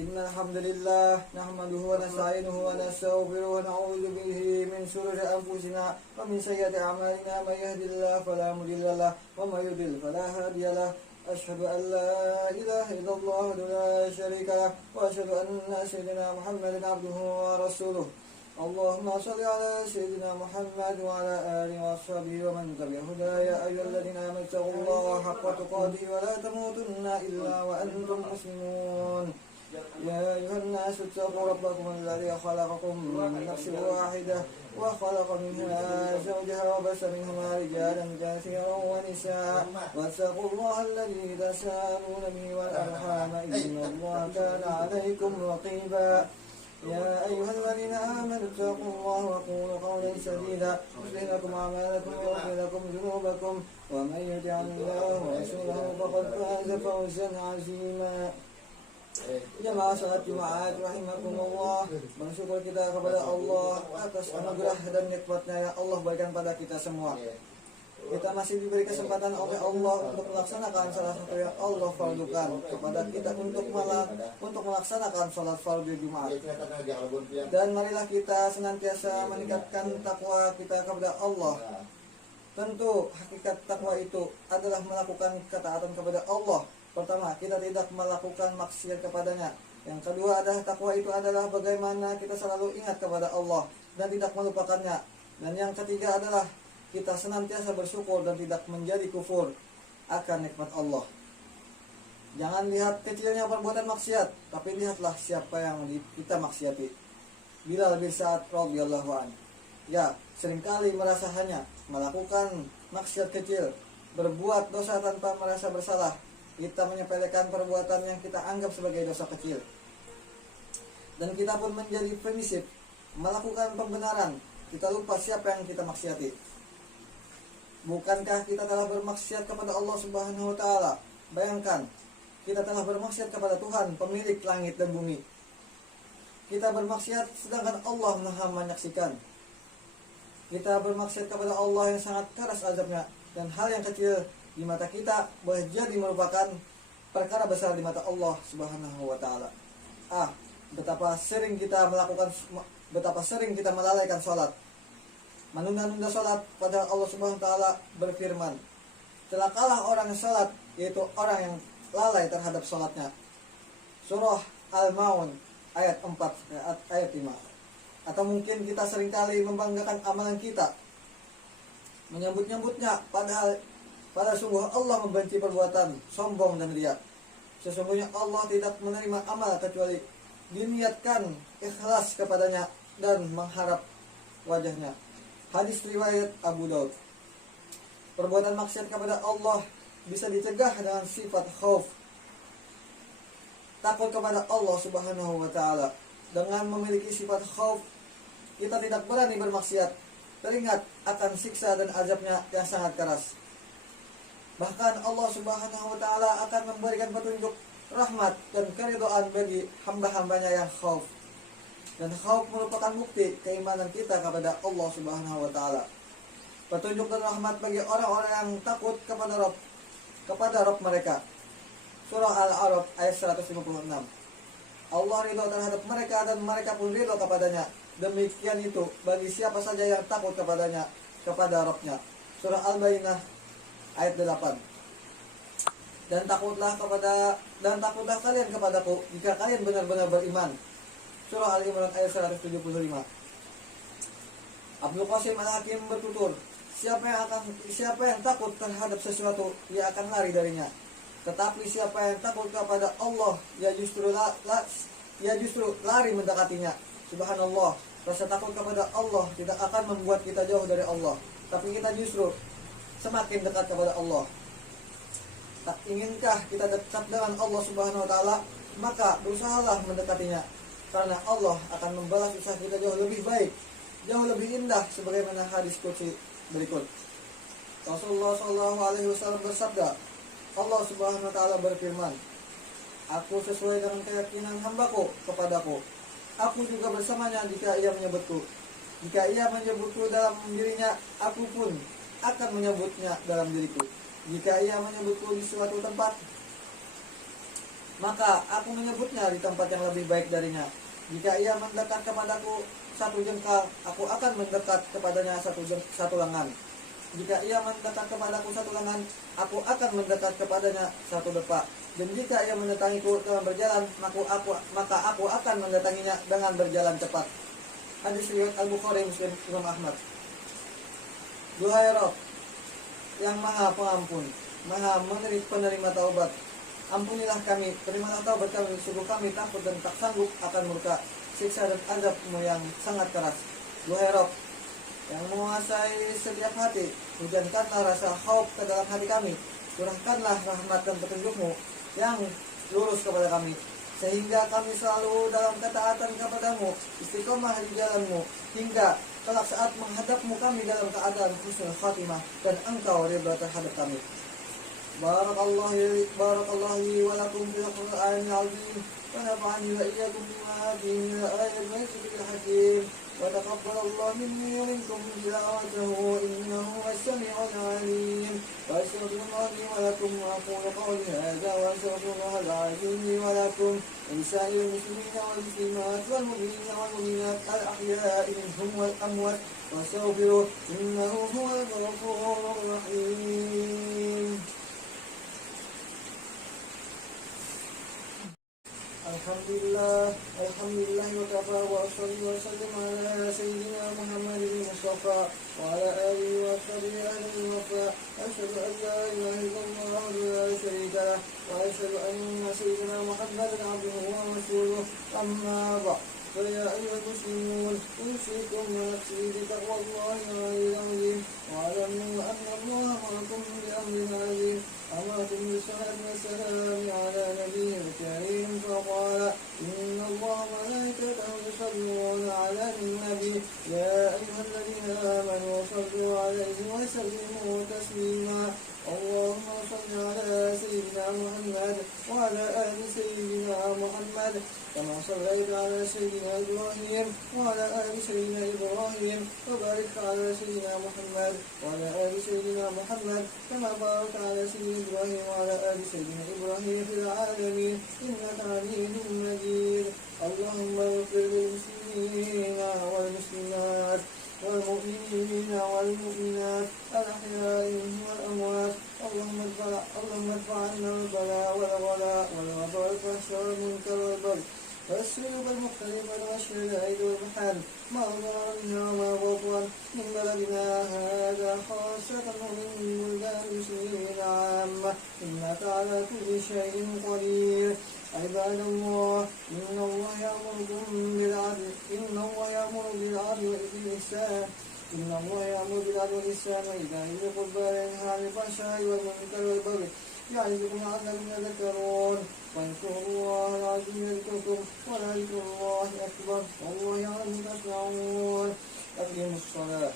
إن الحمد لله نحمده ونستعينه ونستغفره ونعوذ به من شرور أنفسنا ومن سيئات أعمالنا من يهد الله فلا مضل له ومن يضلل فلا هادي له أشهد أن لا إله إلا الله وحده لا شريك له وأشهد أن سيدنا محمدا عبده ورسوله اللهم صل على سيدنا محمد وعلى آله وصحبه ومن تبع هداه يا أيها الذين آمنوا اتقوا الله حق تقاته ولا تموتن إلا وأنتم مسلمون يا أيها الناس اتقوا ربكم الذي خلقكم من نفس واحدة وخلق منها زوجها وبث منهما رجالا كثيرا ونساء واتقوا الله الذي تساءلون به والأرحام إن الله كان عليكم رقيبا يا أيها الذين آمنوا اتقوا الله وقولوا قولا سديدا يصلح لكم أعمالكم ويغفر لكم ذنوبكم ومن يطع الله ورسوله فقد فاز فوزا عظيما. Jamaah salat Jumat rahimakumullah, bersyukur kita kepada Allah atas anugerah dan nikmatnya yang Allah berikan pada kita semua. Kita masih diberi kesempatan oleh Allah untuk melaksanakan salah satu yang Allah fardukan kepada kita untuk melaksanakan salat fardu Jumat. Dan marilah kita senantiasa meningkatkan takwa kita kepada Allah. Tentu hakikat takwa itu adalah melakukan ketaatan kepada Allah. Pertama, kita tidak melakukan maksiat kepadanya. Yang kedua adalah takwa itu adalah bagaimana kita selalu ingat kepada Allah dan tidak melupakannya. Dan yang ketiga adalah kita senantiasa bersyukur dan tidak menjadi kufur akan nikmat Allah. Jangan lihat kecilnya perbuatan maksiat, tapi lihatlah siapa yang kita maksiati. Bilal bin Sa'ad radhiyallahu anhu, ya, seringkali merasa hanya melakukan maksiat kecil, berbuat dosa tanpa merasa bersalah. Kita menyepelekan perbuatan yang kita anggap sebagai dosa kecil. Dan kita pun menjadi permisif, melakukan pembenaran. Kita lupa siapa yang kita maksiati. Bukankah kita telah bermaksiat kepada Allah Subhanahu wa taala? Bayangkan, kita telah bermaksiat kepada Tuhan, pemilik langit dan bumi. Kita bermaksiat sedangkan Allah Maha menyaksikan. Kita bermaksiat kepada Allah yang sangat keras azabnya, dan hal yang kecil di mata kita boleh jadi merupakan perkara besar di mata Allah Subhanahu wa taala. Betapa sering kita melalaikan salat, menunda-nunda salat, padahal Allah Subhanahu wa taala berfirman, celakalah orang yang salat, yaitu orang yang lalai terhadap salatnya. Surah Al-Maun ayat 4 ayat 5. Atau mungkin kita seringkali membanggakan amalan kita, menyambut-nyambutnya, padahal sungguh Allah membenci perbuatan sombong dan riya. Sesungguhnya Allah tidak menerima amal kecuali diniatkan ikhlas kepadanya dan mengharap wajahnya. Hadis riwayat Abu Daud. Perbuatan maksiat kepada Allah bisa dicegah dengan sifat khauf, takut kepada Allah Subhanahu wa taala. Dengan memiliki sifat khauf, kita tidak berani bermaksiat, teringat akan siksa dan azabnya yang sangat keras. Bahkan Allah Subhanahu wa taala akan memberikan petunjuk rahmat dan keridhaan bagi hamba-hambanya yang khauf. Dan khauf merupakan bukti keimanan kita kepada Allah Subhanahu wa taala. Petunjuk dan rahmat bagi orang-orang yang takut kepada Rabb mereka. Surah Al-A'raf ayat 156. Allah ridho terhadap mereka dan mereka pun ridho kepadanya. Demikian itu bagi siapa saja yang takut kepadanya, kepada Rabb-nya. Surah Al-Bayyinah ayat 8. Dan takutlah kalian kepadaku jika kalian benar-benar beriman. Surah Al-Imran ayat 175. Abdul Qasim Al-Hakim bertutur, siapa yang takut terhadap sesuatu, ia akan lari darinya. Tetapi siapa yang takut kepada Allah, ia justru lari mendekatinya. Subhanallah, rasa takut kepada Allah tidak akan membuat kita jauh dari Allah, tapi kita justru semakin dekat kepada Allah. Tak inginkah kita dekat dengan Allah Subhanahu wa taala, maka berusahalah mendekatinya, karena Allah akan membalas usaha kita jauh lebih baik, jauh lebih indah, sebagaimana hadis qudsi berikut. Rasulullah SAW bersabda, Allah Subhanahu wa taala berfirman, aku sesuai dengan keyakinan hambaku kepadaku, aku juga bersamanya jika ia menyebutku. Jika ia menyebutku dalam dirinya, aku pun akan menyebutnya dalam diriku. Jika ia menyebutku di suatu tempat, maka aku menyebutnya di tempat yang lebih baik darinya. Jika ia mendekat kepadaku 1 jengkal, aku akan mendekat kepadanya 1 lengan. Jika ia mendekat kepadaku 1 lengan, aku akan mendekat kepadanya 1 depak. Dan jika ia mendatangiku dalam berjalan, maka aku akan mendatanginya dengan berjalan cepat. Hadis riwayat Al-Bukhari, Muslim, Imam Ahmad. Duhai Rabb yang Maha Pengampun, Maha penerima taubat, ampunilah kami, terimalah taubat kami, sungguh kami takut dan tak sanggup akan murka, siksa dan azab-Mu yang sangat keras. Duhai Rabb yang menguasai setiap hati, hujankanlah rasa khauf ke dalam hati kami, curahkanlah rahmat dan petunjuk-Mu yang lurus kepada kami, sehingga kami selalu dalam ketaatan kepadamu, istiqomah di jalan-Mu, hingga kelak saat menghadap-Mu kami dalam keadaan husnul khatimah dan Engkau ridha terhadap kami. Barakallahu li wa lakum fil Qur'anil azim wa nafa'ani wa iyyakum bima fihi min al-ayati wa dhikril hakim wa taqabbalallahu minni wa minkum tilawatahu innahu as-sami'ul 'alim. Wa astaghfirullah li wa lakum wa aqulu qawli hadha wa astaghfirullah al-'azim li wa lakum wa lisa'iril muslimina wal muslimat wal mu'minina wal mu'minat al-ahya'i minhum wal amwat wastaghfiruhu innahu huwal ghafurur rahim. Alhamdulillah wa kafa wa salli wa sallim ala sayyidina Muhammadin Mustafa wa ala alihi wa sahbihi ahli wafa. Asyhadu an la ilaha illallah wa la syarika lah wa asyhadu anna sayyidina Muhammadan abduhu wa rasuluh. Amma ba'd. فيا أيها المسلمون أوصيكم ونفسي بتقوى الله العلي العظيم واعلموا أن الله معكم بأمر عظيم. أمركم بالصلاة والسلام على نبيه الكريم فقال إن الله وملائكته يصلون على النبي يا أيها الذين آمنوا صلوا عليه وسلموا تسليما. اللهم صل على سيدنا محمد وعلى آل سيدنا محمد كما صليت على سيدنا إبراهيم وعلى آل سيدنا إبراهيم وبارك على سيدنا محمد وعلى آل سيدنا محمد كما باركت على سيدنا إبراهيم وعلى آل سيدنا إبراهيم في العالمين إنك حميد مجيد. اللهم اغفر للمسلمين والمسلمات والمؤمنين والمؤمنات الأحياء منهم والأموات. اللهم ادفع عنا البلاء والغلاء والوباء والفحش والمنكر والبغي والسلوك المختلف والشدائد والمحن ما ظهر منها وما بطن من بلدنا هذا خاصة ومن بلدان المسلمين عامة إنك على كل شيء قدير. عباد الله إن الله يأمر بالعدل والإحسان وإيتاء ذي القربى وينهى عن الفحشاء والمنكر والبغي يعظكم لعلكم تذكرون. واذكروا الله العظيم يذكركم ولذكر الله أكبر والله يعلم ما تصنعون. أقيموا الصلاة.